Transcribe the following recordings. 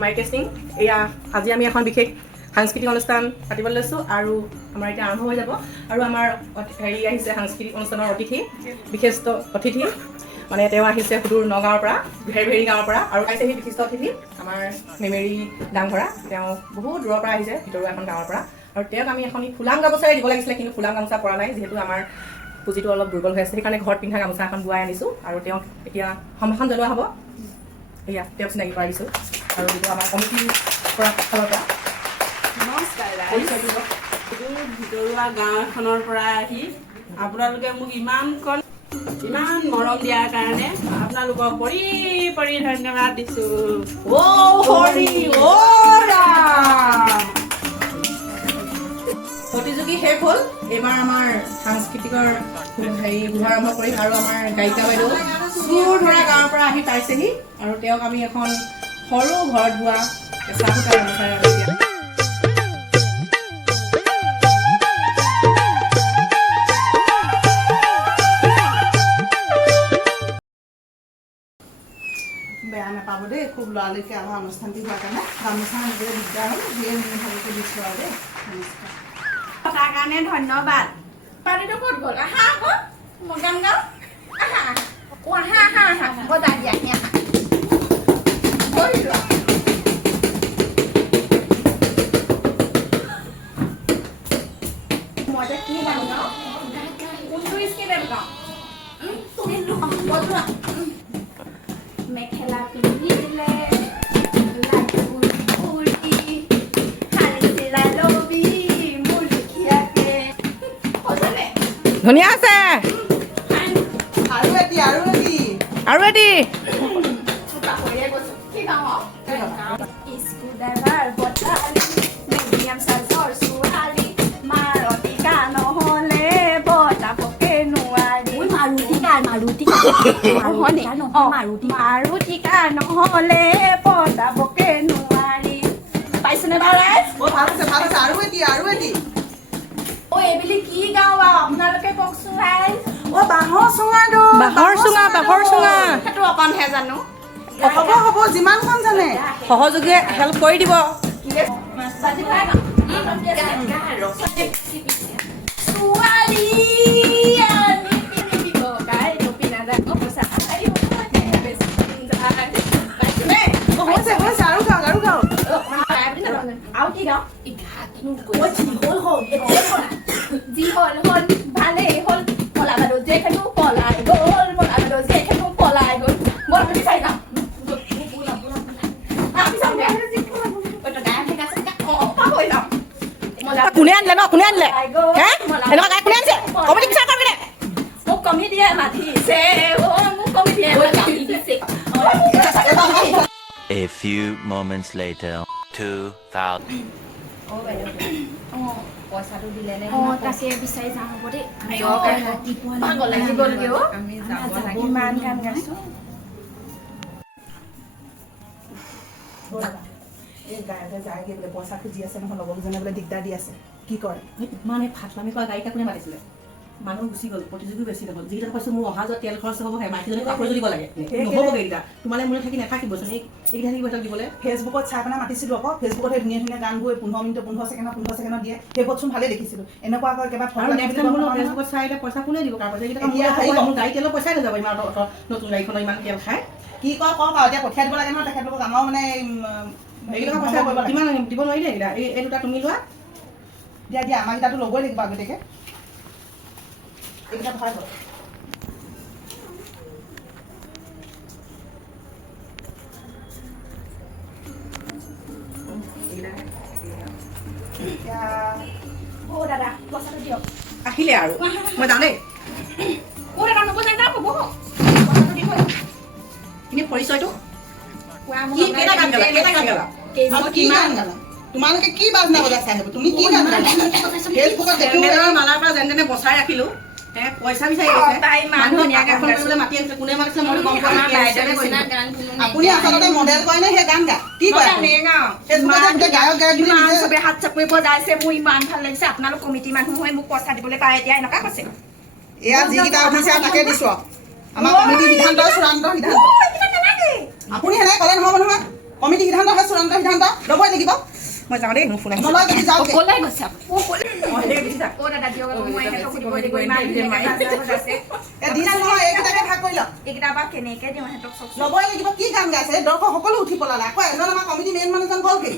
Mike testing. এয়া আজি আমি এখন বিশেষ সাংস্কৃতিক অনুষ্ঠান পাতিবলৈ লৈছোঁ আৰু আমাৰ এতিয়া আৰম্ভ হৈ যাব। আৰু আমাৰ হেৰি আহিছে সাংস্কৃতিক অনুষ্ঠানৰ বিশিষ্ট অতিথি মানে তেওঁ আহিছে সুদূৰ নগাঁৱৰ পৰা, ভেৰভেৰী গাঁৱৰ পৰা, আৰু আহিছেহি বিশিষ্ট অতিথি আমাৰ মেমেৰী ডাংঘৰা। তেওঁ বহুত দূৰৰ পৰা আহিছে, ভিতৰুৱা এখন গাঁৱৰ পৰা, আৰু তেওঁক আমি এখন ফুলাম গামোচাৰে দিব লাগিছিলে, কিন্তু ফুলাম গামোচা পৰা নাই, যিহেতু আমাৰ পুঁজিটো অলপ দুৰ্বল হৈ আছে, সেইকাৰণে ঘৰত পিন্ধা গামোচা এখন বোৱাই আনিছোঁ আৰু তেওঁক এতিয়া সম্ভাষণ জনোৱা হ'ব। এয়া তেওঁক চিনাকি কৰাই দিছোঁ, আৰু যিটো আমাৰ কমিটিৰ পৰা ফালৰ পৰা নমস্কাৰ। ভিতৰুৱা গাঁও এখনৰ পৰা আহি আপোনালোকে মোক ইমান মৰম দিয়াৰ কাৰণে আপোনালোকক পৰি পৰি ধন্যবাদ দিছোঁ। প্ৰতিযোগী শেষ হ'ল। এইবাৰ আমাৰ সাংস্কৃতিকৰ হেৰি শুভাৰম্ভ কৰিম, আৰু আমাৰ গায়িকা বাইদেউ চুৰ ধৰা গাঁৱৰ পৰা আহি পাইছেহি, আৰু তেওঁক আমি এখন সৰু ঘৰত বোৱা কেঁচা সূতাৰ গামোচাৰে বেয়া নাপাব দেই, খুব লৰালৰিকৈ আমাৰ অনুষ্ঠানটি হোৱাৰ কাৰণে গামোচা আনিবলৈ দিগদাৰ হ'ল, যিয়ে মোৰ ভালকৈ দিছোঁ আৰু দেই। নমস্কাৰ। তাৰ কাৰণে ধন্যবাদ। পানীটো ক'ত গ'ল? আহা আকৌ মই গান গাওঁ। আহা আহা বজাই দিয়া আহি আহা। মই যে কি গান গাওঁ, কোনটো স্কেলত গাওঁ? মেখেলা পিন্ধিলে ধুনীয়া আছে। আৰু এটি স্কুডাইভাৰ বটালি মিডিয়াম চাইজৰ ছোৱালী মাৰুতিকা নহ'লে বটাবকে নোৱাৰি। মাৰুতিকা নহ'লে বটাবকে নোৱাৰি। পাইছেনে বাৰু ৰাইজ? এইবুলি কি গাওঁ বাৰু আপোনালোকে কওকচোন ৰাইজ। বাঁহৰ চুঙা সেইটো অকণহে জানো। হ'ব যিমানখন জানে সহযোগে হেল্প কৰি দিব। ছোৱালী আৰু কি গাওঁ? যি হ'ল ভালেই হ'ল। কলা বাইদেউ যে খেলো পলাই গ'ল, কলা বাইদেউ যে খেলো পলাই গ'ল। মই বিচাৰি যাম। কোনে আনিলে ন? কোনে আনিলে? এনেকুৱা গাই কোনে আনিছে? কমিটি বিচাৰ কৰবি দে। মোক কমিটিয়ে মাতিছে, মোক কমিটিয়ে মাতিছে। A few moments later, 2000. পইচাটো দিলে নে? তাকে বিচাৰি যাওঁ হ'ব দেই। ইমান গান গাইছোঁ। এই গায়কে যায়গৈ বোলে, পইচা খুজি আছে নহয়, লগৰজনে বোলে দিগদাৰ দি আছে। কি কৰে? মানে ফাটলামি কৰা গায়িকা কোনে মাতিছিলে? মানুহ গুচি গ'ল, প্ৰতিযোগী বেছি নহ'ল। যিকেইটা কৈছোঁ মোৰ অহা যোৱা তেল খৰচ হ'ব, মাইকীজনী কাপোৰ দিব লাগে, নহ'বগৈ এইকেইটা। তোমালে মোলে থাকি নাথাকিবচোন, এইকেইটা থাকিব সিহঁতক দিবলৈ। ফেচবুকত চাই পেলাই মাতিছিলোঁ আকৌ, ফেচবুকত সেই ধুনীয়া ধুনীয়া গানবোৰ 15 মিনিটৰ 15 ছেকেণ্ডত দিয়ে, সেইবোৰচোন ভালেই দেখিছিলোঁ। এনেকুৱা আকৌ একেবাৰে ফেচবুকত চাই পইচা কোনে দিব? কাৰ পইচা? মোৰ গাড়ী তেলৰ পইচাই নাযাব, ইমান নতুন গাড়ীখনৰ ইমান তেল খাই। কি কওক আৰু এতিয়া পঠিয়াই দিব লাগে নহয় তেখেতলোকক। আমাৰো মানে হেৰি টকা পইচা কিমান দিব নোৱাৰি দেই এইকেইটা। এই দুটা তুমি লোৱা। দিয়া আমাৰ কেইটাতো ল'বই লাগিব আগতীয়াকৈ। এইকেইটা ভাল হ'ল। দাদা পইচাটো দিয়ক। আহিলে আৰু মই যাওঁ দেই। এনেই পৰিচয়টো তোমালোকে কি বাজনা বজাইছা? তুমি কি গান গালা? ফেচবুকত মালাৰ পৰা যেনে তেনে বচাই ৰাখিলো, পইচা বিচাৰি মাতি আছে। কোনে মাতিছে মই গম পোৱা নাই। আপুনি আচলতে মডেল কয় নে সেই গান গা? কি কয়? চবে হাত চাপৰি বজাইছে, মোৰ ইমান ভাল লাগিছে। আপোনালোক কমিটি মানুহ হৈ মোক পইচা দিবলৈ পাই এতিয়া এনেকুৱা কৈছে। এয়া যিকেইটা উঠিছে তাকে দিছো। আমাৰ কমিটি সিদ্ধান্ত চূড়ান্ত সিদ্ধান্ত। আপুনি সেনেকে ক'লে নহ'ব নহয়। কমিটি সিদ্ধান্ত হয় চূড়ান্ত সিদ্ধান্ত ল'বই লাগিব মই যাওঁ দেই মোৰ ফোন আহিছে নলয় যদি যাওঁগে ক'লে গৈছে অ' দাদা দিয়ক আকৌ মই সিহঁতক সুধিব লাগিব ইমান ধুনীয়াকৈ গান আছে দিছোঁ নহয় এইকেইটাকে ভাগ কৰি লওক এইকেইটা বা কেনেকৈ দিওঁ সিহঁতক চব ল'বই লাগিব কি গান গাইছে দৰ্শক সকলো উঠি পলালে আকৌ এজন আমাৰ কমিটি মেইন মানুহজন গ'লগৈ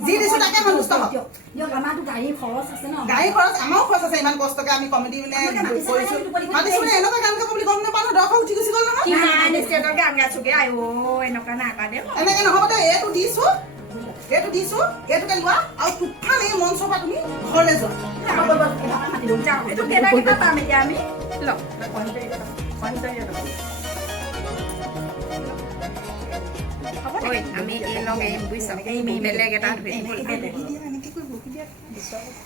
যি দিছোঁ তাকে সন্তুষ্ট হওক দিয়ক আমাৰতো গাড়ীৰ খৰচ আছে ন গাড়ী খৰচ আমাৰো খৰচ আছে ইমান কষ্টকে আমি কমিটি মানে কৰিছোঁ মাতিছোঁ মানে এনেকুৱা গান গাব বুলি গম নাপাওঁ নহয় দৰ্শক উঠি গুচি গ'ল নহয় কিমান ষ্টেটৰ গান গাইছোগে আই অ' এনেকুৱা নাকা দে এনেকে নহ'ব দে এইটো দিছোঁ এইটোকে লোৱা আৰু তুফান এই মঞ্চৰ পৰা তুমি ঘৰলৈ যোৱা যাওঁ এইটো কেইটা কিবা পাম এতিয়া আমি লওক ঐ আমি এই লগ এৰিম বুজিছ এই বেলেগ এটা ধৰিম